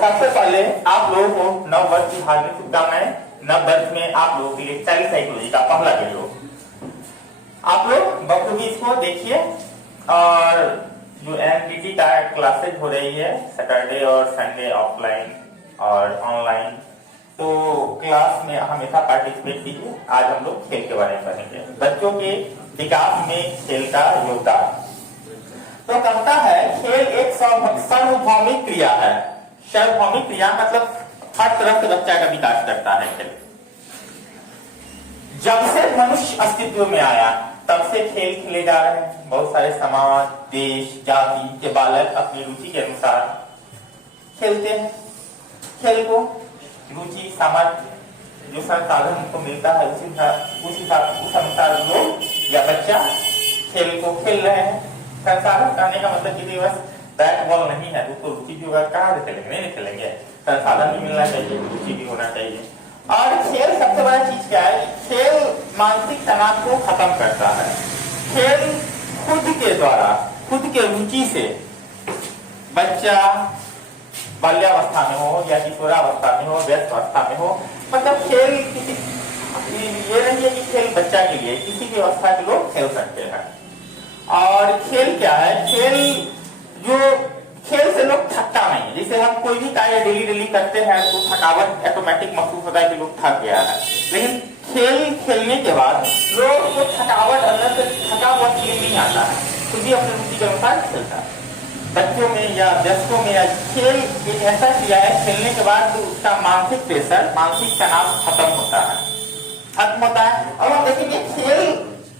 सबसे पहले आप लोगों को नव वर्ष की हार्दिक शुभकामनाएं। नव वर्ष में आप लोगों के लिए चाइल्ड साइकोलॉजी का पहला वीडियो आप लोग बखूबी इसको देखिए। और जो एनटीटी का क्लासेज हो रही है सैटरडे और संडे ऑफलाइन और ऑनलाइन, तो क्लास में हमेशा पार्टिसिपेट कीजिए। आज हम लोग खेल के बारे में पढ़ेंगे, बच्चों के विकास में खेल का योगदान। तो कहता है खेल एक सार्वभौमिक क्रिया है। सार्वभौमिक क्रिया मतलब हर तरह से बच्चा का विकास करता है खेल। जब से मनुष्य अस्तित्व में आया तब से खेल खेले जा रहे हैं। बहुत सारे समाज, देश, जाति के बालक अपनी रुचि के अनुसार खेलते हैं। खेल को रुचि, सामर्थ्य, जो संसाधन उनको मिलता है उस अनुसार लोग या बच्चा खेल को खेल रहे हैं। संसाधन कहने का मतलब कि बस बैट बॉल नहीं है, उसको रुचि भी होगा, कहाँ से खेलेंगे, नहीं खेलेंगे। संसाधन भी मिलना चाहिए, रुचि भी होना चाहिए। और खेल सबसे बड़ा चीज क्या है? खेल मानसिक तनाव को खत्म करता है। खेल खुद के द्वारा, खुद के रुचि से बच्चा बाल्यावस्था में हो या किशोरावस्था में हो, व्यस्त अवस्था में हो, मतलब खेल किसी ये नहीं है कि खेल बच्चा के लिए, किसी भी अवस्था के लोग खेल सकते हैं। और खेल क्या है? खेल से लोग थकता नहीं। जैसे हम कोई भी कार्य डेली करते हैं तो थकावट ऑटोमेटिक महसूस होता है कि लोग थक गया है, लेकिन खेल खेलने के बाद लोग को थकावट अंदर से थका हुआ फील नहीं आता है, खुद भी अपनी रुचि के अनुसार खेलता है। बच्चों में या वयस्कों में या खेल एक ऐसा क्रिया है, खेलने के बाद तो उसका मानसिक प्रेशर, मानसिक तनाव खत्म होता है। और हम देखेंगे खेल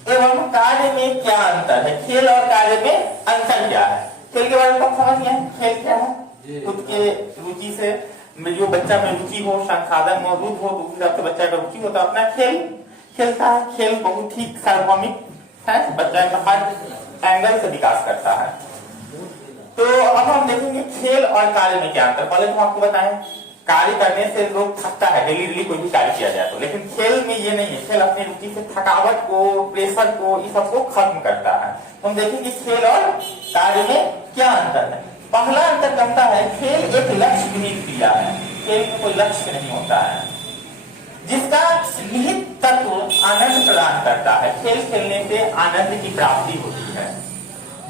एवं कार्य में क्या अंतर है। खेल और कार्य में अंतर क्या है? खेल के बारे में सब समझ गए। खेल क्या है? खुद के रुचि से जो बच्चा में रुचि हो, संसाधन मौजूद हो, तो उस हिसाब से बच्चा का रुचि होता है, अपना खेल खेलता है। खेल बहुत ही सार्वभौमिक है, बच्चा का हर एंगल से विकास करता है। तो अब हम देखेंगे खेल और कार्य में क्या अंतर। पहले तो आपको बताएं, कार्य करने से लोग थकता है, डेली कोई भी कार्य किया जाए तो, लेकिन खेल में ये नहीं है। खेल अपनी रुचि से थकावट को, प्रेशर को, इस सबको खत्म करता है। तो हम देखेंगे खेल और कार्य में क्या अंतर है। पहला अंतर कहता है खेल एक लक्ष्य विहीन क्रिया है। खेल में कोई लक्ष्य नहीं होता है, जिसका निहित तत्व आनंद प्रदान करता है। खेल खेलने से आनंद की प्राप्ति होती है,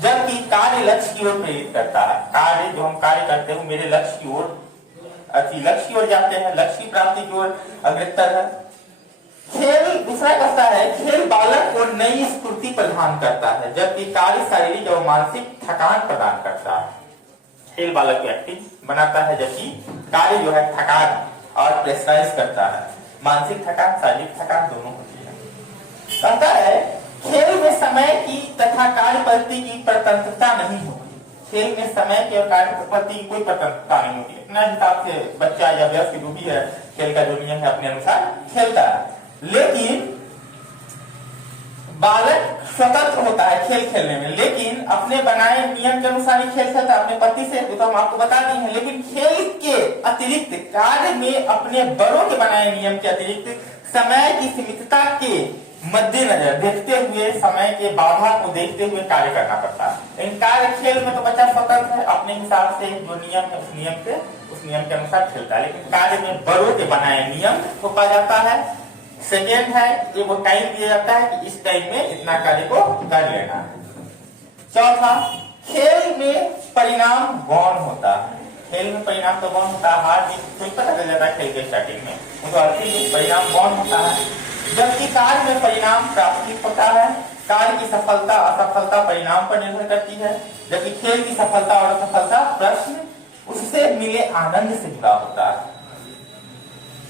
जबकि कार्य लक्ष्य की ओर प्रेरित करता है। कार्य जो हम कार्य करते हैं मेरे लक्ष्य की ओर जाते हैं, लक्ष्य की प्राप्ति की ओर अग्रसर है। खेल दूसरा कहता है खेल बालक को नई स्फूर्ति प्रदान करता है, जबकि कार्य शारीरिक और मानसिक थकान प्रदान करता है। खेल बालक को एक्टिव बनाता है, जबकि कार्य जो है थकान और प्रेशराइज करता है। मानसिक थकान, शारीरिक थकान दोनों होती है। कहता है खेल में समय की तथा कार्य पद्धति की स्वतंत्रता नहीं होती। खेल में समय के और कार्य पद्धति की कोई स्वतंत्रता नहीं होती। अपने हिसाब से बच्चा या वयस्क जो भी है खेल का जो नियम है अपने अनुसार खेलता है, लेकिन बालक स्वतंत्र होता है खेल खेलने में, लेकिन अपने बनाए नियम के अनुसार ही खेल खेलता है, अपने पति से, तो हम आपको बता दी है। लेकिन खेल के अतिरिक्त कार्य में अपने बड़ों के बनाए नियम के अतिरिक्त समय की सीमितता के मद्देनजर देखते हुए, समय के बाधा को देखते हुए कार्य करना पड़ता है। लेकिन कार्य खेल में तो बच्चा स्वतंत्र है, अपने हिसाब से जो नियम है उस नियम के अनुसार खेलता है। लेकिन कार्य में बड़ों के बनाए नियम को पाया जाता है। सेकेंड है ये वो टाइम दिया जाता है कि इस टाइम में इतना कार्य को कर लेना है। चौथा, खेल में परिणाम गौण होता है। खेल में परिणाम तो गौण होता है, हार जीत कोई पता चल जाता है खेल के स्टार्टिंग में, तो परिणाम गौण होता है। जबकि कार्य में परिणाम प्राप्ति होता है। कार्य की सफलता असफलता परिणाम पर निर्भर करती है, जबकि खेल की सफलता और असफलता प्रश्न उससे मिले आनंद से जुड़ा होता है।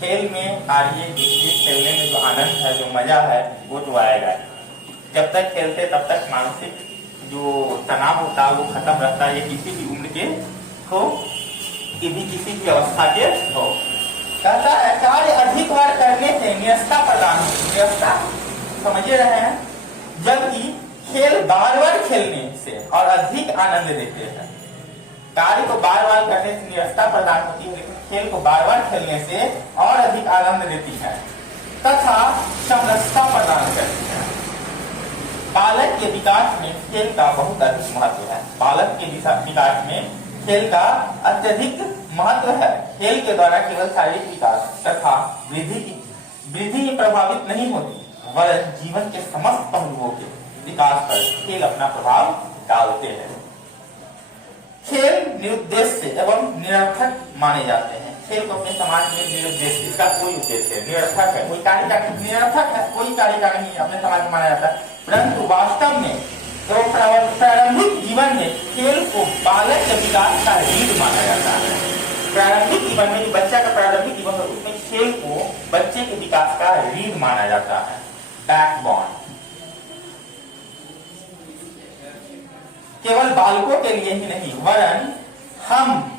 खेल में कार्य खेलने में जो आनंद है, जो मजा है, वो तो आएगा। जब तक खेलते तब तक मानसिक जो तनाव होता है वो खत्म रहता है। ये किसी भी उम्र के हो, किसी भी अवस्था के हो। कहता है कार्य अधिक बार करने से निरस्ता प्रदान होती है। निरस्ता समझे रहे हैं, जबकि खेल बार खेलने से और अधिक आनंद देते हैं। कार्य को बार करने से निरस्ता प्रदान होती है, लेकिन खेल को बार खेलने से और अधिक आनंद देती है तथा समरसता प्रदान करती है। बालक के विकास में खेल का बहुत अधिक महत्व है। बालक के विकास में खेल का अत्यधिक महत्व है। खेल के द्वारा केवल शारीरिक विकास तथा वृद्धि ही प्रभावित नहीं होती, वरन जीवन के समस्त पहलुओं के विकास पर खेल अपना प्रभाव डालते हैं। खेल निरुद्देश्य एवं निरर्थक माने जाते हैं। खेल को अपने समाज में निरुद्देश्य, इसका कोई उद्देश्य है, निरर्थक है, कोई कार्य का निरर्थक है, कोई कार्य का नहीं अपने समाज में माना जाता है। परंतु वास्तव में तो प्रारंभिक जीवन में खेल को बालक के विकास का रीढ़ माना जाता है। प्रारंभिक जीवन में जो बच्चा का प्रारंभिक जीवन है उसमें खेल को बच्चे के विकास का रीढ़ माना जाता है, बैकबोन। केवल बालकों के लिए ही नहीं, वरन हम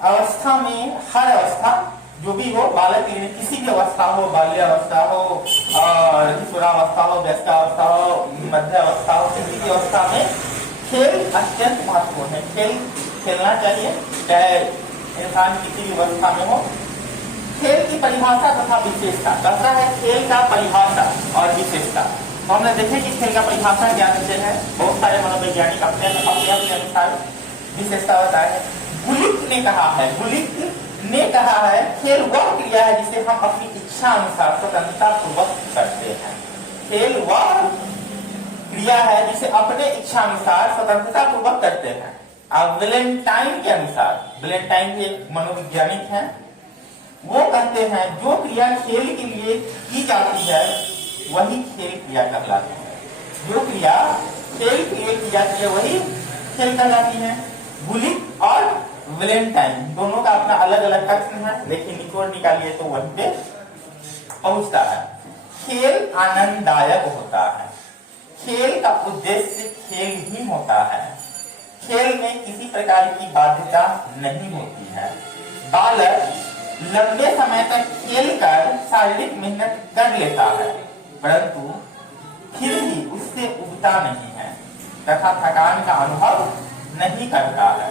अवस्था में हर अवस्था जो भी हो, बालक के लिए किसी भी अवस्था हो, बाल्यावस्था हो और किशोरावस्था हो, व्यस्तावस्था हो, मध्य अवस्था हो, किसी भी अवस्था में खेल अत्यंत महत्वपूर्ण है। खेल खेलना चाहिए, चाहे इंसान किसी भी अवस्था में हो। खेल की परिभाषा तथा विशेषता, कहता है खेल का परिभाषा और विशेषता। तो हमने देखे कि खेल का परिभाषा क्या विषय है, बहुत सारे मनोवैज्ञानिक अपने अनुसार विशेषता बताए हैं। गुलिक ने कहा है खेल वह क्रिया है जिसे हम अपनी इच्छा अनुसार स्वतंत्रता पूर्वक करते हैं। खेल वह क्रिया है जिसे अपने इच्छा अनुसार स्वतंत्रता पूर्वक करते हैं। अब वेलेंटाइन के अनुसार, वेलेंटाइन एक मनोवैज्ञानिक हैं, वो कहते हैं जो क्रिया खेल के लिए की जाती है वही खेल क्रिया कहलाती है। जो क्रिया खेल के लिए की जाती है वही खेल कहलाती है। गुलिक और वेलेंटाइन दोनों का अपना अलग अलग कथन है, लेकिन निचोड़ निकालिए तो वहीं पे पहुंचता है। खेल आनंददायक होता है। खेल का उद्देश्य खेल ही होता है। खेल में किसी प्रकार की बाध्यता नहीं होती है। बालक लंबे समय तक खेल कर शारीरिक मेहनत कर लेता है, परंतु फिर भी उससे उबता नहीं है तथा थकान का अनुभव नहीं करता है,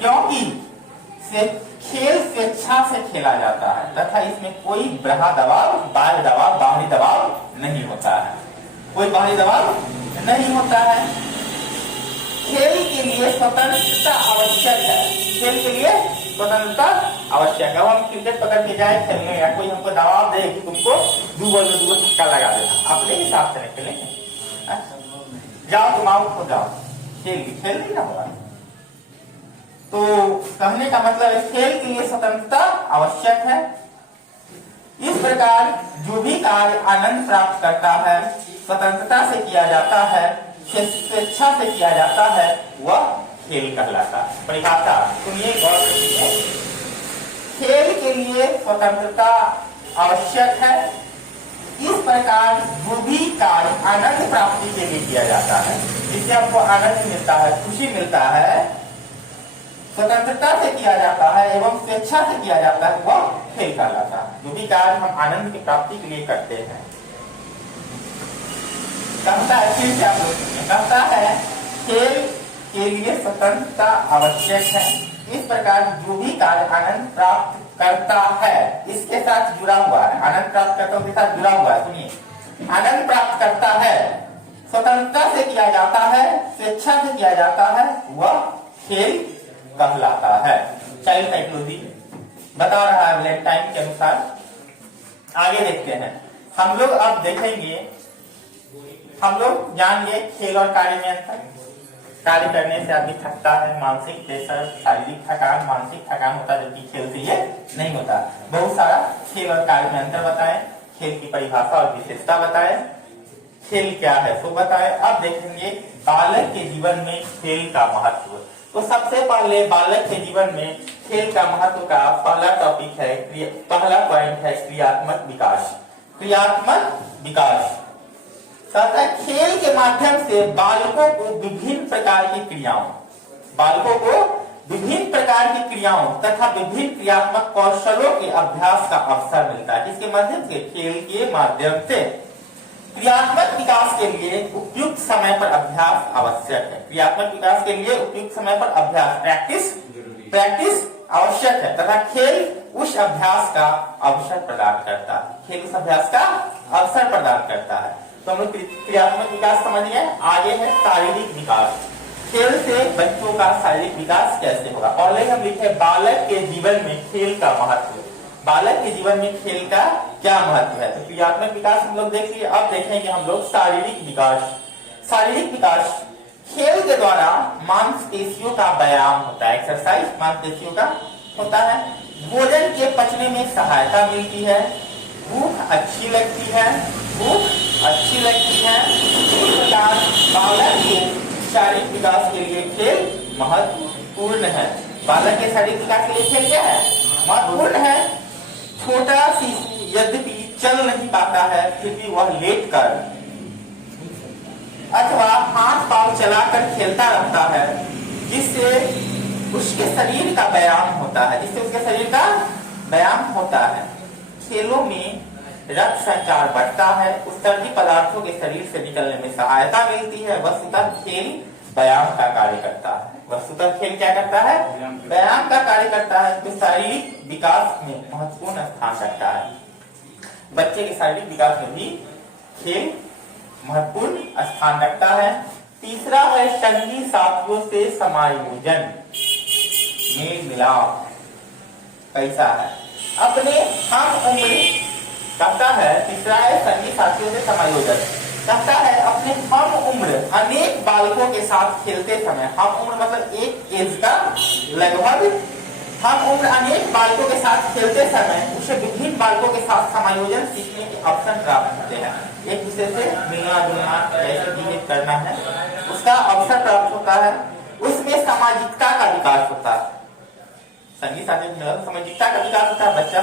क्योंकि खेल स्वेच्छा से खेला जाता है तथा इसमें कोई बाह्य दबाव नहीं होता है। कोई बाहरी दबाव नहीं होता है। खेल के लिए स्वतंत्रता आवश्यक है। खेल के लिए स्वतंत्रता आवश्यक है। हम क्रिकेट पकड़ के जाए खेलने या कोई हमको दबाव दे कि तुमको 2 बॉल में 2 छक्का लगा देना, अपने हिसाब से नहीं खेलेंगे। जाओ तुम आउट हो जाओ, खेल नहीं ना होगा। तो कहने का मतलब है खेल के लिए स्वतंत्रता आवश्यक है। इस प्रकार जो भी कार्य आनंद प्राप्त करता है, स्वतंत्रता से किया जाता है, स्वेच्छा से किया जाता है, वह खेल कहलाता है। परिभाषा सुनिए, गौर से सुनिए। खेल के लिए स्वतंत्रता आवश्यक है। इस प्रकार जो भी कार्य आनंद प्राप्ति के लिए किया जाता है, जिससे आपको आनंद मिलता है, खुशी मिलता है, स्वतंत्रता से किया जाता है एवं स्वेच्छा से किया जाता है, वह खेल कहलाता है। जो भी कार्य हम आनंद की प्राप्ति के लिए करते हैं, कहता है फिर क्या कहता है, खेल के लिए स्वतंत्रता आवश्यक है। इस प्रकार जो भी कार्य आनंद प्राप्त करता है, इसके साथ जुड़ा हुआ है, आनंद प्राप्त करता है, उसके साथ जुड़ा हुआ है। सुनिए, आनंद प्राप्त करता है, स्वतंत्रता से किया जाता है, स्वेच्छा से किया जाता है, वह खेल कहलाता है। चाइल्ड साइकोलॉजी बता रहा है वेलेंटाइन के अनुसार। आगे देखते हैं हम लोग। अब देखेंगे, हम लोग जानेंगे खेल और कार्य में अंतर। कार्य करने से आदमी थकता है, मानसिक प्रेशर, शारीरिक थकान, मानसिक थकान होता है, जबकि खेल से ये नहीं होता। बहुत सारा खेल और कार्य में अंतर बताएं, खेल की परिभाषा और विशेषता बताएं, खेल क्या है सो बताएं। अब देखेंगे बालक के जीवन में खेल का महत्व। तो सबसे पहले बालक के जीवन में खेल का महत्व का पहला टॉपिक है, पहला पॉइंट है क्रियात्मक विकास। क्रियात्मक विकास कहता है खेल के माध्यम से बालकों को विभिन्न प्रकार की क्रियाओं तथा विभिन्न क्रियात्मक कौशलों के अभ्यास का अवसर मिलता है। इसके माध्यम से, खेल के माध्यम से क्रियात्मक विकास के लिए उपयुक्त समय पर अभ्यास आवश्यक है। क्रियात्मक विकास के लिए उपयुक्त समय पर अभ्यास, प्रैक्टिस आवश्यक है तथा खेल उस अभ्यास का अवसर प्रदान करता है। खेल उस अभ्यास का अवसर प्रदान करता है। तो हम लोग क्रियात्मक विकास समझ गए। आगे है शारीरिक विकास। खेल से बच्चों का शारीरिक विकास कैसे होगा। पहले हम लिखे बालक के जीवन में खेल का महत्व। बालक के जीवन में खेल का क्या महत्व है। तो क्रियात्मक विकास हम लोग देख लिए। अब देखेंगे हम लोग शारीरिक विकास। शारीरिक विकास खेल के द्वारा मांसपेशियों का व्यायाम होता है, एक्सरसाइज मांसपेशियों का होता है। भोजन के पचने में सहायता मिलती है, भूख अच्छी लगती है, भूख अच्छी लगती है। इस प्रकार बालक के शारीरिक विकास के लिए खेल महत्वपूर्ण है। बालक के शारीरिक विकास के लिए खेल क्या है, महत्वपूर्ण है। छोटा शिशु यद्यपि चल नहीं पाता है, फिर भी वह लेटकर अथवा हाथ पांव चलाकर खेलता रहता है, जिससे उसके शरीर का व्यायाम होता है, जिससे उसके शरीर का व्यायाम होता है। खेलों में रक्त संचार बढ़ता है, उत्सर्जी पदार्थों के शरीर से निकलने में सहायता मिलती है। वस्तुतः खेल व्यायाम का कार्य करता है। वस्तुतः खेल क्या करता है, व्यायाम का कार्य करता है, जो शारीरिक विकास में महत्वपूर्ण स्थान रखता है। बच्चे के शारीरिक विकास में भी खेल महत्वपूर्ण स्थान रखता है। तीसरा है संगी साथियों से समायोजन, मेल मिलाप कैसा है, अपने हम उम्र कहता है। तीसरा है संगी साथियों से समायोजन, कहता है अपने हम उम्र अनेक बालकों के साथ खेलते समय, हम उम्र मतलब एक एज का लगभग हम उम्र अनेक बालकों के साथ खेलते समय उसे विभिन्न बालकों के साथ समायोजन सीखने के अवसर प्राप्त होते हैं। एक दूसरे से मिलना जुलना, कैसे जीवित करना है, उसका अवसर प्राप्त होता है। उसमें सामाजिकता का विकास होता है। संगी साथी में सामाजिकता का विकास होता है। बच्चा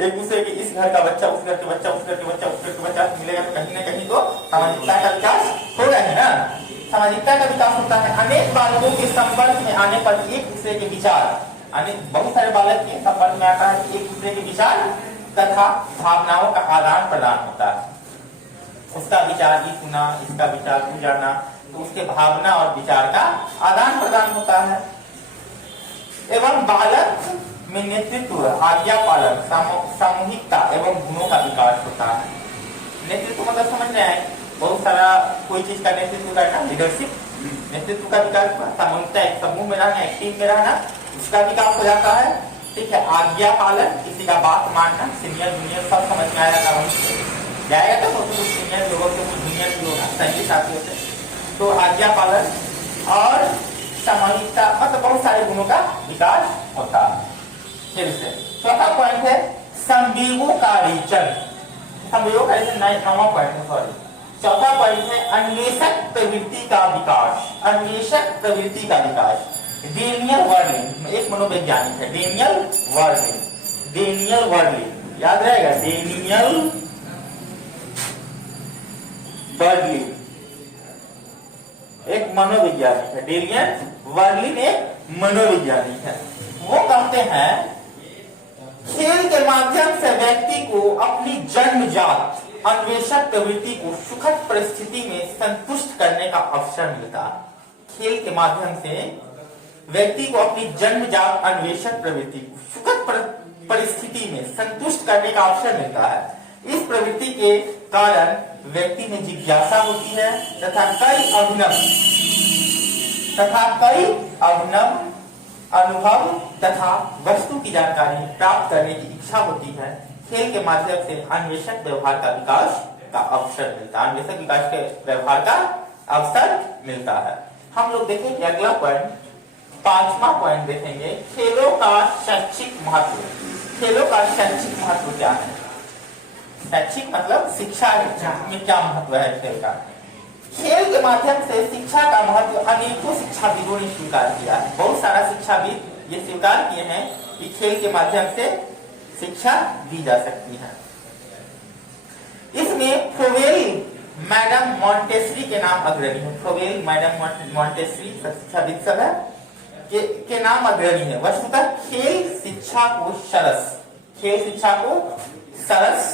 एक दूसरे के, इस घर का बच्चा उस घर के बच्चा, उस घर के बच्चा उस घर के बच्चा मिलेगा तो कहीं न कहीं तो सामाजिकता का विकास होगा है ना। सामाजिकता का विकास होता है। अनेक बालकों के संपर्क में आने पर एक दूसरे के विचार, बहुत सारे बालक के संपर्क में आता है, एक दूसरे के विचार तथा भावनाओं का आदान प्रदान होता है। उसका विचार ये सुना, इसका विचार तू जाना, तो उसके भावना और विचार का आदान प्रदान होता है। एवं बालक में नेतृत्व, आज्ञा पालन, सामूहिकता एवं गुणों का विकास होता है। नेतृत्व मतलब समझ में आए, बहुत सारा कोई चीज का नेतृत्व करना, लीडरशिप, नेतृत्व का विकास, सामूहिकता, एक समूह में रहना, एक टीम में रहना, उसका विकास हो जाता है। ठीक है, आज्ञा पालन, किसी का बात मानना, सीनियर जूनियर सब समझ में आया था, जाएगा तो कुछ सीनियर लोगों से कुछ जूनियर भी होगा, संगी साथियों से, तो आज्ञा पालन और सामूहिकता मतलब बहुत सारे गुणों का विकास होता है। फिर से चौथा पॉइंट है संवेगों का रीचन। संवेगों का रीचन नौवां पॉइंट है, सॉरी, चौथा पॉइंट है अन्वेषक प्रवृत्ति का विकास। अन्वेषक प्रवृत्ति का विकास। डेनियल वर्लिन एक मनोवैज्ञानिक है, डेनियल वर्लिन, डेनियल वर्लिन याद रहेगा, डेनियल वर्लिन एक मनोवैज्ञानिक है। डेनियल वर्लिन एक मनोवैज्ञानिक है। वो कहते हैं खेल के माध्यम से व्यक्ति को अपनी जन्मजात अन्वेषक प्रवृत्ति को सुखद परिस्थिति में संतुष्ट करने का अवसर मिलता है। खेल के माध्यम से व्यक्ति को अपनी जन्मजात अन्वेषक प्रवृत्ति को सुखद परिस्थिति में संतुष्ट करने का अवसर मिलता है। इस प्रवृत्ति के कारण व्यक्ति में जिज्ञासा होती है तथा कई अभिनव अनुभव तथा वस्तु की जानकारी प्राप्त करने की इच्छा होती है। खेल के माध्यम से अन्वेषक व्यवहार का विकास का अवसर मिलता है, अन्वेषक विकास के व्यवहार का अवसर मिलता है। हम लोग देखेंगे अगला पॉइंट, पांचवा पॉइंट देखेंगे, खेलों का शैक्षिक महत्व। खेलों का शैक्षिक महत्व क्या है? शैक्षिक मतलब शिक्षा में क्या महत्व है खेल का? खेल के माध्यम से शिक्षा का महत्व अनेकों शिक्षाविदों ने स्वीकार किया है। बहुत सारा शिक्षाविद ये स्वीकार किए हैं कि खेल के माध्यम से शिक्षा दी जा सकती है। इसमें फ्लोवेल मैडम मॉन्टेसरी के नाम अग्रणी है। फ्लोवेल मैडम मॉन्टेसरी शिक्षाविद सब है के नाम अग्रणी है। वस्तुतः खेल शिक्षा को सरस,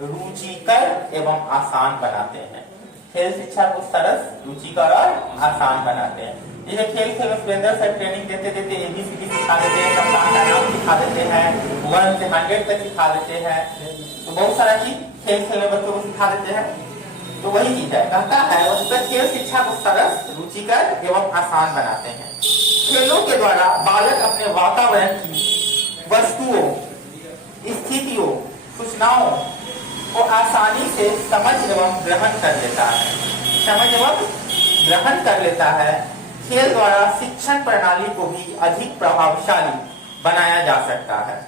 रुचिकर एवं आसान बनाते हैं। खेल शिक्षा को सरस, रुचिकर और आसान बनाते हैं। जैसे खेल में सुरेंद्र सर ट्रेनिंग देते ABCD सिखा देते हैं, सप्ताह का नाम सिखा देते हैं, 1 से 100 तक सिखा देते हैं। तो बहुत सारा चीज खेल में बच्चों को सिखा देते हैं। तो वही चीज है, कहता है उसका खेल शिक्षा को सरस, रुचिकर एवं आसान बनाते हैं। खेलों के द्वारा बालक अपने वातावरण की वस्तुओं, स्थितियों, सूचनाओं को आसानी से समझ एवं ग्रहण कर लेता है, समझ एवं ग्रहण कर लेता है। खेल द्वारा शिक्षण प्रणाली को भी अधिक प्रभावशाली बनाया जा सकता है।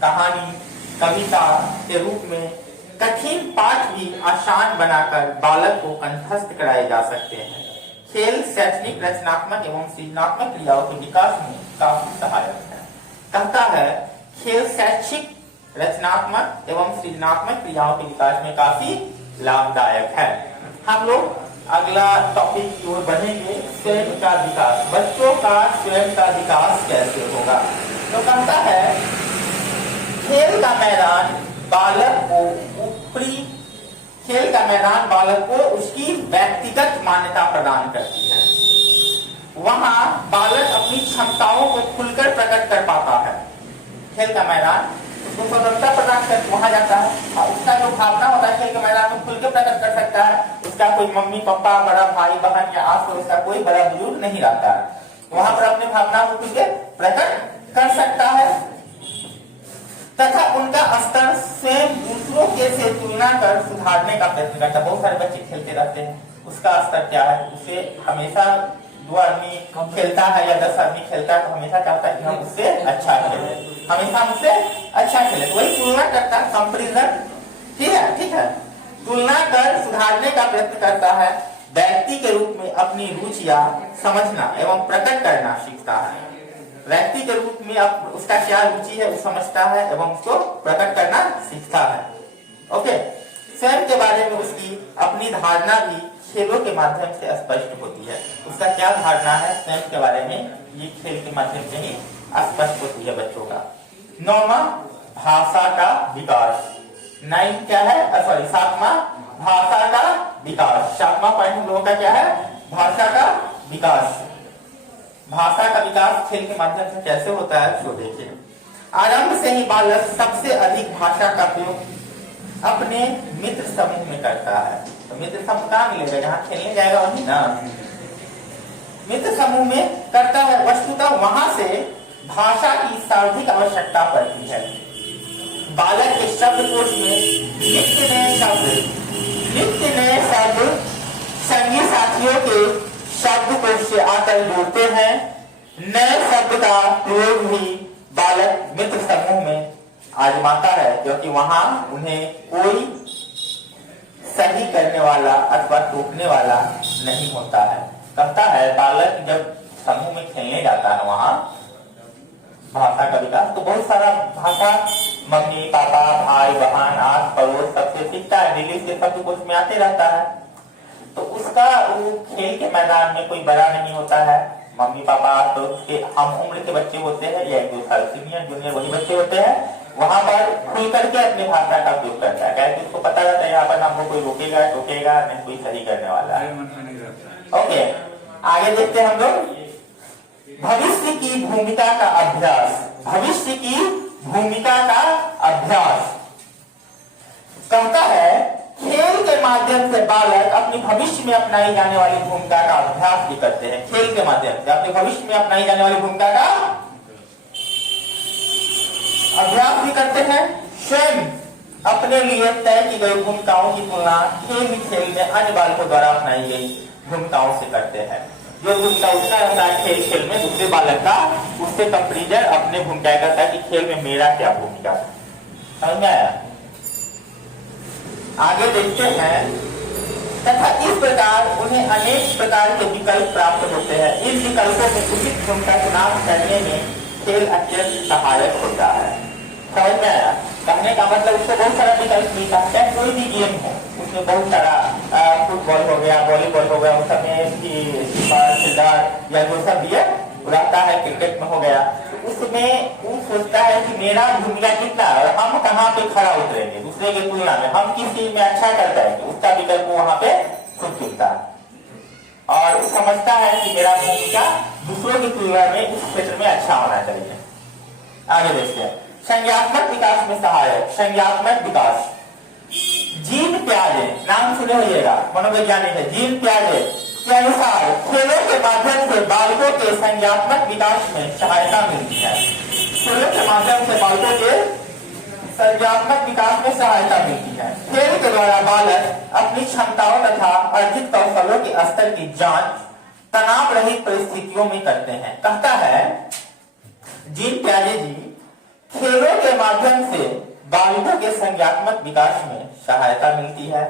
कहानी, कविता के रूप में कठिन पाठ भी आसान बनाकर बालक को कंठस्थ कराए जा सकते हैं। खेल शैक्षणिक, रचनात्मक एवं सृजनात्मक क्रियाओं के विकास में काफी सहायक है। कहता है खेल शैक्षिक, रचनात्मक एवं सृजनात्मक क्रियाओं के विकास में काफी लाभदायक है। हम लोग अगला टॉपिक की ओर बढ़ेंगे, स्वयं का विकास। बच्चों का स्वयं का विकास कैसे होगा? तो कहता है खेल का मैदान बालक को ऊपरी, खेल का मैदान बालक को उसकी व्यक्तिगत मान्यता प्रदान करती है। वहां बालक अपनी क्षमताओं को खुलकर प्रकट कर पाता है। खेल का मैदान उसको स्वतंत्रता प्रदान कर वहां जाता है और उसका जो भावना होता है खेल के मैदान में खुलकर प्रकट कर सकता है। उसका कोई मम्मी पापा, बड़ा भाई बहन या आस पड़ोस का कोई बड़ा बुजुर्ग नहीं रहता है, वहां पर अपनी भावनाओं को खुलकर प्रकट कर सकता है तथा उनका स्तर स्वयं दूसरों के से तुलना कर सुधारने का प्रयत्न करता है। बहुत सारे बच्चे खेलते रहते हैं, उसका स्तर क्या है, उसे हमेशा 2 आदमी खेलता है या 10 आदमी खेलता है तो हमेशा चाहता है कि हम उससे अच्छा खेले, हमेशा उससे अच्छा खेले, वही तुलना करता है, कंपैरिजन। ठीक है, तुलना कर सुधारने का प्रयत्न करता है। व्यक्ति के रूप में अपनी रुचियां समझना एवं प्रकट करना सीखता है। व्यक्ति के रूप में अब उसका क्या रुचि है वो समझता है एवं उसको प्रकट करना सीखता है। ओके, स्वयं के बारे में उसकी अपनी धारणा भी खेलों के माध्यम से स्पष्ट होती है। उसका क्या धारणा है स्वयं के बारे में, ये खेल के माध्यम से ही स्पष्ट होती है बच्चों का। 9वां भाषा का विकास। 9 क्या है, सॉरी 7वां भाषा का विकास। 7वां पॉइंट हम लोगों का क्या है, भाषा का विकास। भाषा का विकास खेल के माध्यम से कैसे होता है तो देखिए। आरंभ से ही बालक सबसे अधिक भाषा का प्रयोग अपने मित्र समूह में करता है। तो मित्र समूह कहाँ मिलेगा, जहाँ खेलने जाएगा वही ना, मित्र समूह में करता है। वस्तुतः वहां से भाषा की सर्वाधिक आवश्यकता पड़ती है। बालक के शब्दकोश में नित्य नए शब्द संगी साथियों के शब्दकोश से आकर जोड़ते हैं। नए शब्द का प्रयोग भी बालक मित्र समूह में आजमाता है, क्योंकि वहां उन्हें कोई सही करने वाला अथवा टोकने वाला नहीं होता है। कहता है बालक जब समूह में खेलने जाता है वहां भाषा का विकास, तो बहुत सारा भाषा मम्मी पापा भाई बहन आस पड़ोस सबसे सीखता है, दिल्ली से शब्दकोश में आते रहता है। तो उसका वो खेल के मैदान में कोई बड़ा नहीं होता है, मम्मी पापा आस पड़ोस के हम उम्र के बच्चे होते हैं या 1-2 साल सीनियर जूनियर वही बच्चे होते हैं, वहां पर खुल करके अपनी भाषा का उपयोग करता है, क्योंकि उसको पता रहता है यहाँ पर हमको कोई रोकेगा टोकेगा नहीं, कोई सही करने वाला है। ओके, आगे देखते हैं हम लोग भविष्य की भूमिका का अभ्यास। भविष्य की भूमिका का अभ्यास कहता है खेल के माध्यम से बालक अपने भविष्य में अपनाई जाने वाली भूमिका का अभ्यास भी करते हैं। खेल के माध्यम से अपने भविष्य में अपनाई जाने वाली भूमिका का अभ्यास भी करते हैं। स्वयं अपने लिए तय की गई भूमिकाओं की तुलना खेल में अन्य बालकों द्वारा अपनाई गई भूमिकाओं से करते हैं। जो भूमिका उसका रहता है खेल में दूसरे बालक का, उससे कंपैरिजन अपने भूमिका करता है कि खेल में मेरा क्या भूमिका है। समझ में आया? आगे देखते हैं तथा इस प्रकार उन्हें अनेक प्रकार के विकल्प प्राप्त होते हैं। इन विकल्पों में उचित भूमिका चुनाव करने में खेल अत्यंत सहायक होता है। समझ में आया? कहने का मतलब उसको बहुत सारा विकल्प मिलता है, चाहे कोई भी गेम हो उसमें बहुत सारा फुटबॉल हो गया, वॉलीबॉल हो गया, उस समय या जो सब भी रहता है, क्रिकेट में हो गया, तो उसमें वो सोचता है कि मेरा भूमिका कितना है और हम कहाँ पे खड़ा उतरेंगे दूसरे की तुलना में, हम किस चीज में अच्छा करता है, उसका विकल्प वहां पे खुद चुनता है और समझता है कि मेरा भूमिका दूसरों की तुलना में उस क्षेत्र में अच्छा होना चाहिए। आगे देखते हैं संज्ञात्मक विकास में सहायक। संज्ञात्मक विकास जीन प्याजे, नाम सुने होइएगा, मनोवैज्ञानिक है जीन प्याजे के अनुसार खेलों के माध्यम से बालकों के संज्ञानात्मक विकास में सहायता मिलती है। खेलों के माध्यम से बालकों के संज्ञानात्मक विकास में सहायता मिलती है। खेल के द्वारा बालक अपनी क्षमताओं तथा अर्जित कौशलों के स्तर की जांच तनाव रहित परिस्थितियों में करते हैं। कहता है जीन प्याजे जी, खेलों के माध्यम से बालकों के संज्ञानात्मक विकास में सहायता मिलती है।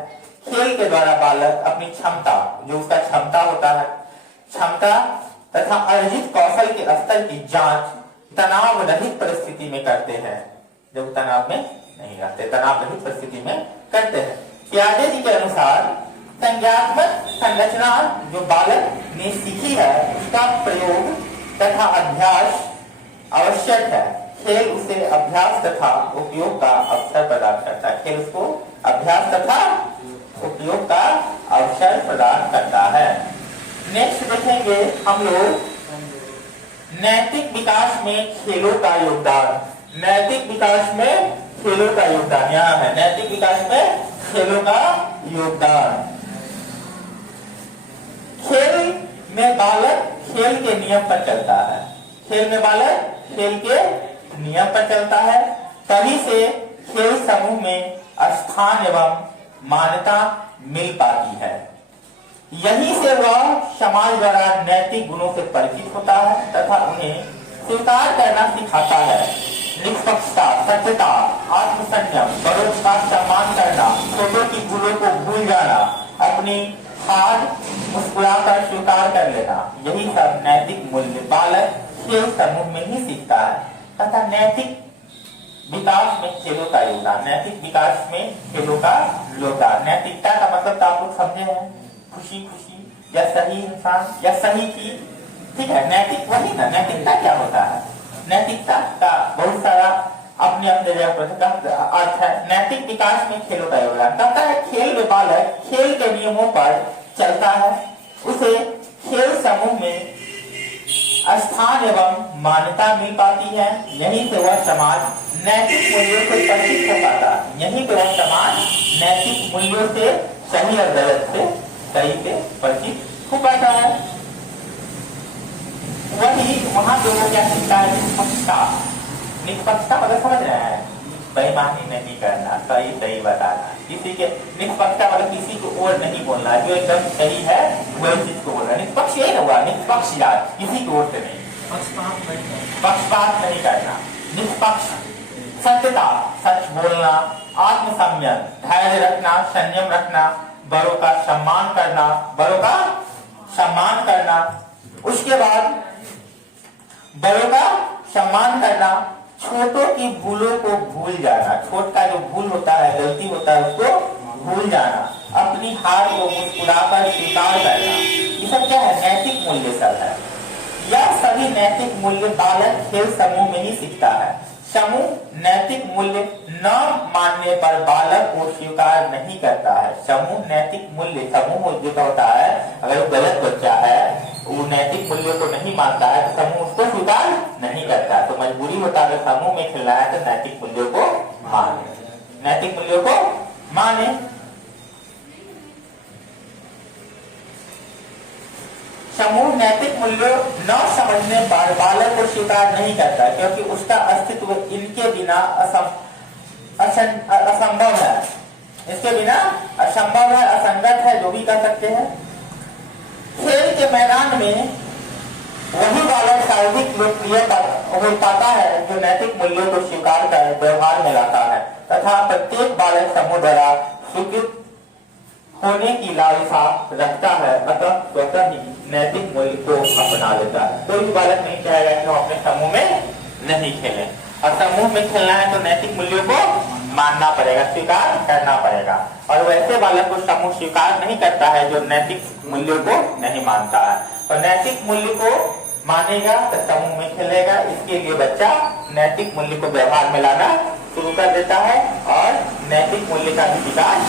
खेल के द्वारा बालक अपनी क्षमता, जो उसका क्षमता होता है, क्षमता तथा अर्जित कौशल के स्तर की जांच तनाव रहित परिस्थिति में करते हैं। जब तनाव में नहीं रहते, तनाव रहित परिस्थिति में करते हैं। प्याजे जी के अनुसार संज्ञानात्मक संरचना जो बालक ने सीखी है उसका प्रयोग तथा अभ्यास आवश्यक है। खेल उसे अभ्यास तथा उपयोग का अवसर प्रदान करता है। खेल उसको अभ्यास तथा उपयोग का अवसर प्रदान करता है। नेक्स्ट देखेंगे हम लोग नैतिक विकास में खेलों का योगदान। नैतिक विकास में खेलों का योगदान यहाँ है, नैतिक विकास में खेलों का योगदान। खेल में बालक खेल के नियम पर चलता है। खेल में बालक खेल के नियम पर चलता है, तभी से खेल समूह में स्थान एवं मान्यता मिल पाती है। यहीं से वह समाज द्वारा नैतिक गुणों से परिचित होता है तथा उन्हें स्वीकार करना सिखाता है। निष्पक्षता, सत्यता, आत्मसंयम, बड़ों का सम्मान करना, छोटों की भूलों को भूल जाना, अपनी हार मुस्कुराकर स्वीकार कर लेना, यही सब नैतिक मूल्य बालक खेल समूह में ही सीखता है। तथा नैतिक विकास में खेलों का योगदान। नैतिक विकास में खेलों का योगदान। नैतिकता का मतलब तो आप लोग समझे हैं, खुशी खुशी या सही इंसान या सही चीज, ठीक है। नैतिक वही ना, नैतिकता क्या होता है? नैतिकता का बहुत सारा अपने अपने जगह अर्थ है। नैतिक विकास में खेलों का योगदान कहता है खेल में बालक खेल के नियमों पर चलता है, उसे खेल समूह में स्थान एवं मान्यता मिल पाती है। यहीं से वह समाज नैतिक मूल्यों से परिचित हो पाता है। यहीं पे वह समाज नैतिक मूल्यों से, सही और गलत से सही से परिचित हो पाता है। वही वहां पे वो क्या सीखता है? निष्पक्षता। निष्पक्षता मतलब समझ रहे हैं, बेईमानी नहीं करना, सही सही बताना, किसी के निष्पक्षता मतलब किसी को और नहीं बोलना, जो एकदम सही है वही चीज को बोलना। निष्पक्ष यही हुआ, निष्पक्ष याद, किसी को और से नहीं, पक्षपात नहीं करना, निष्पक्ष। सत्यता, सच बोलना, आत्मसंयम, धैर्य रखना, संयम रखना, बड़ों का सम्मान करना, बड़ों का सम्मान करना। उसके बाद बड़ों का सम्मान करना, छोटों की भूलों को भूल जाना, छोट का जो भूल होता है, गलती होता है, उसको भूल जाना, अपनी हार को मुस्कुराकर स्वीकार करना, ये सब क्या है? नैतिक मूल्य सब है। यह सभी नैतिक मूल्य बालक खेल समूह में ही सीखता है। समूह नैतिक मूल्य न मानने पर बालक को स्वीकार नहीं करता है। समूह नैतिक मूल्य, समूह जो होता है, अगर वो गलत बच्चा है, वो नैतिक मूल्यों को नहीं मानता है तो समूह उसको स्वीकार नहीं करता। तो मजबूरी होता है समूह में खेलना है तो नैतिक मूल्यों को माने, नैतिक मूल्यों को माने। समूह नैतिक मूल्यों न समझने पर बालक को स्वीकार नहीं करता, क्योंकि उसका अस्तित्व इनके बिना असंभव है, इसके बिना असंभव है, असंगत है, जो भी कर सकते हैं। खेल के मैदान में वही बालक सर्वाधिक लोकप्रिय हो पाता है जो नैतिक मूल्यों को स्वीकार कर व्यवहार में लाता है तथा प्रत्येक बालक समूह द्वारा स्वीकृत होने की लालसा रखता है, अतः स्वतः ही नैतिक मूल्य को अपना लेता है। कोई भी बालक नहीं चाहेगा कि हम अपने समूह में नहीं खेलें, और समूह में खेलना है तो नैतिक मूल्यों को मानना पड़ेगा, स्वीकार करना पड़ेगा। और वैसे बालक को समूह स्वीकार नहीं करता है जो नैतिक मूल्यों को नहीं मानता है, और नैतिक मूल्य को मानेगा तो समूह में खेलेगा। इसके लिए बच्चा नैतिक मूल्य को व्यवहार में लाना शुरू कर देता है और नैतिक मूल्य का भी विकास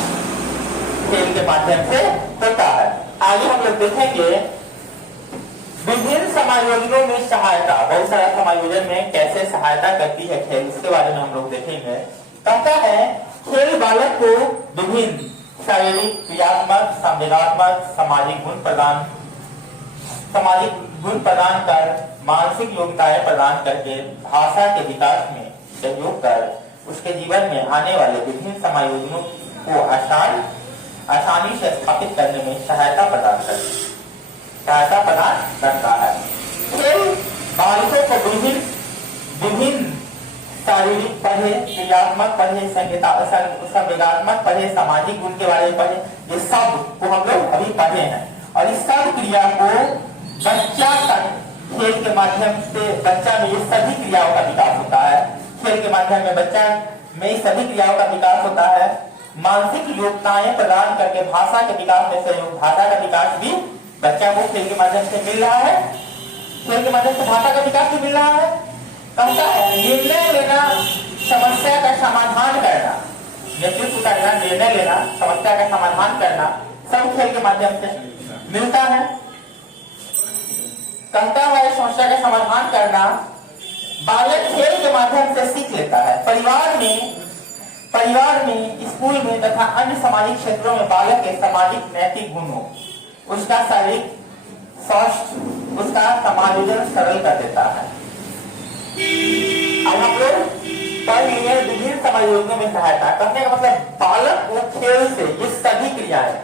खेल के माध्यम से होता है। आगे हम लोग देखेंगे विभिन्न समायोजनों में सहायता, बहुत सारा समायोजन में कैसे सहायता करती है खेल, उसके बारे में हम लोग देखेंगे। कहता है खेल बालक को विभिन्न शारीरिक, क्रियात्मक, संवेगात्मक, सामाजिक गुण प्रदान कर मानसिक योग्यताएं प्रदान करके भाषा के विकास में सहयोग कर उसके जीवन में आने वाले विभिन्न समायोजनों को आसानी से स्थापित करने में सहायता प्रदान करता है। खेल बालकों को विभिन्न शारीरिक पढ़े, क्रियात्मक पढ़े, संवेगात्मक पढ़े, सामाजिक गुण के बारे में पढ़े, ये सब को हम लोग अभी पढ़े हैं। और इस सब क्रिया को बच्चा तक खेल के माध्यम से बच्चा में ये सभी क्रियाओं का विकास होता है। खेल के माध्यम में बच्चा में इस सभी क्रियाओं का विकास होता है। मानसिक योग्यताएं प्रदान करके भाषा के विकास में सहयोग, भाषा का विकास भी बच्चा को खेल के माध्यम से मिल रहा है। खेल के माध्यम से भाषा का विकास भी मिल रहा है। कहता है निर्णय लेना, समस्या का समाधान करना, नेतृत्व करना, निर्णय लेना, समस्या का समाधान करना सब खेल के माध्यम से मिलता है। कहता है समस्या का समाधान करना बालक खेल के माध्यम से सीख लेता है। परिवार में, स्कूल में तथा अन्य सामाजिक क्षेत्रों में बालक के सामाजिक नैतिक गुणों, उसका शारीरिक स्वास्थ्य, उसका समायोजन सरल कर देता है। अब हम लोग पढ़ लिए विभिन्न समायोजनों में सहायता। कहने का मतलब बालक को खेल से ये सभी क्रियाएं,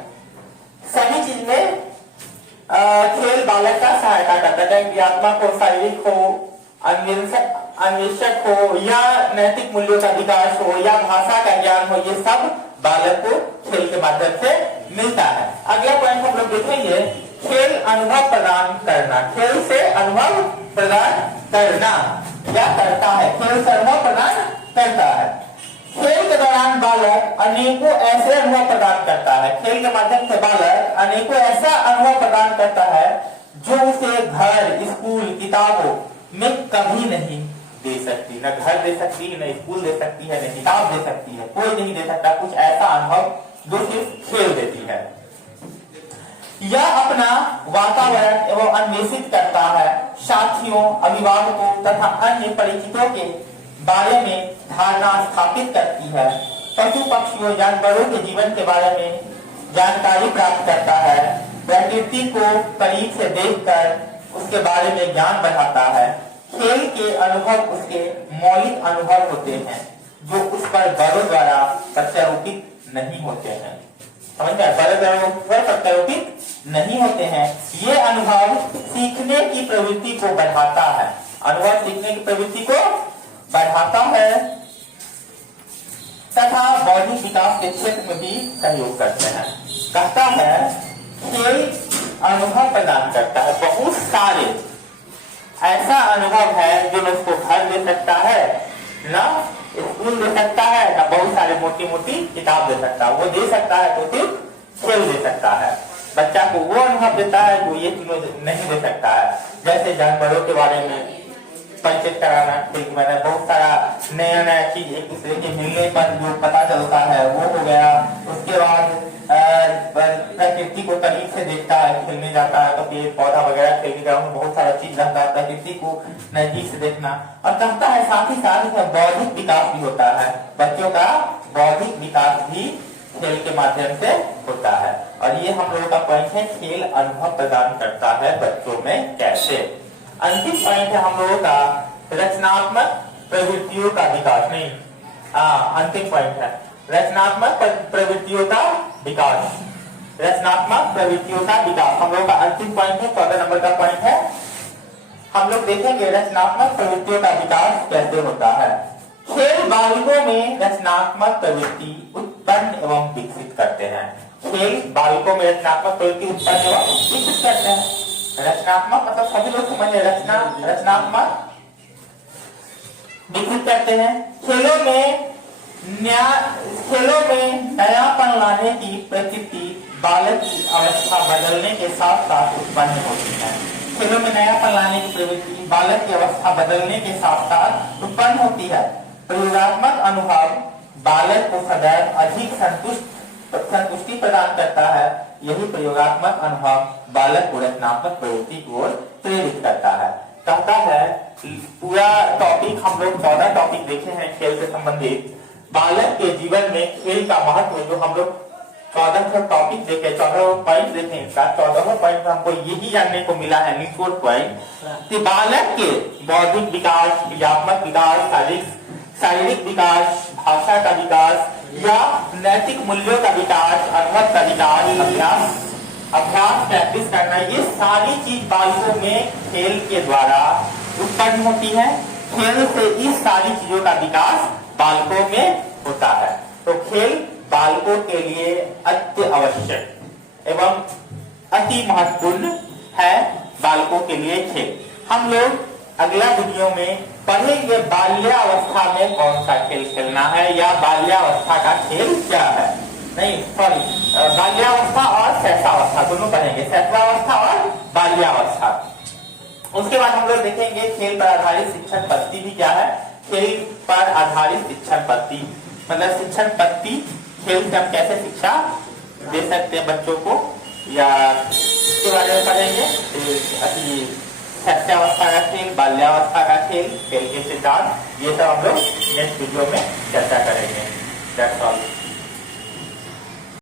सभी चीज में खेल बालक का सहायता करता है। चाहे क्रियात्मक हो, शारीरिक हो, अन्वेषक हो, या नैतिक मूल्यों का विकास हो, या भाषा का ज्ञान हो, ये सब बालक को खेल के माध्यम से मिलता है। अगला पॉइंट हम लोग देखेंगे, खेल अनुभव प्रदान करना। खेल से अनुभव प्रदान करना क्या करता है? खेल से अनुभव प्रदान करता है। खेल के दौरान बालक अनेकों ऐसे अनुभव प्रदान करता है। खेल के माध्यम से बालक अनेकों ऐसा अनुभव प्रदान करता है जो उसे घर, स्कूल, किताबों में कभी नहीं दे सकती। न घर दे सकती है, न स्कूल दे सकती है, न किताब दे सकती है, कोई नहीं दे सकता कुछ ऐसा अनुभव जो सिर्फ खेल देती है। यह अपना वातावरण एवं अन्वेषित करता है। साथियों, अभिभावकों तथा अन्य परिचितों के बारे में धारणा स्थापित करती है। पशु पक्षियों, जानवरों के जीवन के बारे में जानकारी प्राप्त करता है। प्रकृति को करीब से देखकर उसके बारे में ज्ञान बढ़ाता है। खेल के अनुभव उसके मौलिक अनुभव होते हैं जो उस पर बड़ों द्वारा प्रत्यारोपित नहीं होते हैं। समझ में? बड़ों द्वारा प्रत्यारोपित नहीं होते हैं। ये अनुभव सीखने की प्रवृत्ति को बढ़ाता है। अनुभव सीखने की प्रवृत्ति को बढ़ाता है तथा बौद्धिक विकास के क्षेत्र में भी सहयोग करते हैं। कहता है खेल अनुभव प्रदान करता है। बहुत सारे ऐसा अनुभव है जो न उसको घर दे सकता है, न स्कूल दे सकता है, न बहुत सारे मोटी मोटी किताब दे सकता है। वो दे सकता है तो सिर्फ खेल दे सकता है। बच्चा को वो अनुभव देता है जो ये तीनों नहीं दे सकता है। जैसे जानवरों के बारे में परिचित कराना, मैंने बहुत सारा नया नया चीज एक दूसरे के मिलने पर जो पता चलता है वो हो गया। उसके बाद प्रकृति को करीब से देखता है, खेलने जाता है तो पेड़ पौधा वगैरह खेलने ग्राउंड में बहुत सारा चीज रहता है, प्रकृति को नजदीक से देखना। और कहता है साथ ही साथ इसमें बौद्धिक विकास भी होता है। बच्चों का बौद्धिक विकास भी खेल के माध्यम से होता है। और ये हम लोगों का पॉइंट है, खेल अनुभव प्रदान करता है बच्चों में कैसे। अंतिम पॉइंट है हम लोगों का रचनात्मक प्रवृत्तियों का विकास। नहीं, अंतिम पॉइंट है रचनात्मक प्रवृत्तियों का विकास। रचनात्मक प्रवृत्तियों का विकास हम लोगों का अंतिम पॉइंट है, 14 नंबर का पॉइंट है। हम लोग देखेंगे रचनात्मक प्रवृत्तियों का विकास कैसे होता है। खेल बालकों में रचनात्मक प्रवृत्ति उत्पन्न एवं विकसित करते हैं। खेल बालकों में रचनात्मक प्रवृत्ति उत्पन्न एवं विकसित करते हैं। रचनात्मक मतलब सभी लोग समझे, रचनात्मक विकसित करते हैं। खेलों में नयापन लाने की प्रकृति बालक की अवस्था बदलने के साथ साथ उत्पन्न होती है। खेलों में नयापन लाने की प्रवृत्ति बालक की अवस्था बदलने के साथ साथ उत्पन्न होती है। प्रयोगात्मक अनुभव बालक को सदैव अधिक संतुष्टि प्रदान करता है। यही प्रयोगात्मक अनुभव बालक को रचनात्मक प्रवृत्ति की ओर प्रेरित करता है। कहता है पूरा टॉपिक हम लोग 14 टॉपिक देखे हैं खेल से संबंधित। बालक के जीवन में खेल का महत्व, जो हम लोग 14 टॉपिक देखे, 14 पॉइंट देखे, इसका 14 पॉइंट में हमको यही जानने को मिला है, निचोड़ पॉइंट, कि बालक के बौद्धिक विकास, क्रियात्मक विकास, शारीरिक विकास, भाषा का विकास या नैतिक मूल्यों का विकास, अनुभव का विकास, अभ्यास प्रैक्टिस करना, ये सारी चीज बालकों में खेल के द्वारा उत्पन्न होती है। खेल से इस सारी चीजों का विकास बालकों में होता है। तो खेल बालकों के लिए अति आवश्यक एवं अति महत्वपूर्ण है। बालकों के लिए खेल हम लोग अगला वीडियो में पढ़ेंगे बाल्यावस्था में कौन सा खेल खेलना है, या बाल्यावस्था का खेल क्या है, नहीं सॉरी, बाल्यावस्था और शैशवावस्था दोनों पढ़ेंगे, शैशवावस्था और बाल्यावस्था। उसके बाद हम लोग देखेंगे खेल पर आधारित शिक्षण पद्धति भी क्या है। खेल पर आधारित शिक्षण पद्धति मतलब शिक्षण पद्धति, खेल से हम कैसे शिक्षा दे सकते हैं बच्चों को, या इसके बारे में पढ़ेंगे। शैशवावस्था का खेल, बाल्यावस्था का खेल, खेल के सिद्धांत, ये सब हम लोग नेक्स्ट वीडियो में चर्चा करेंगे। That's all.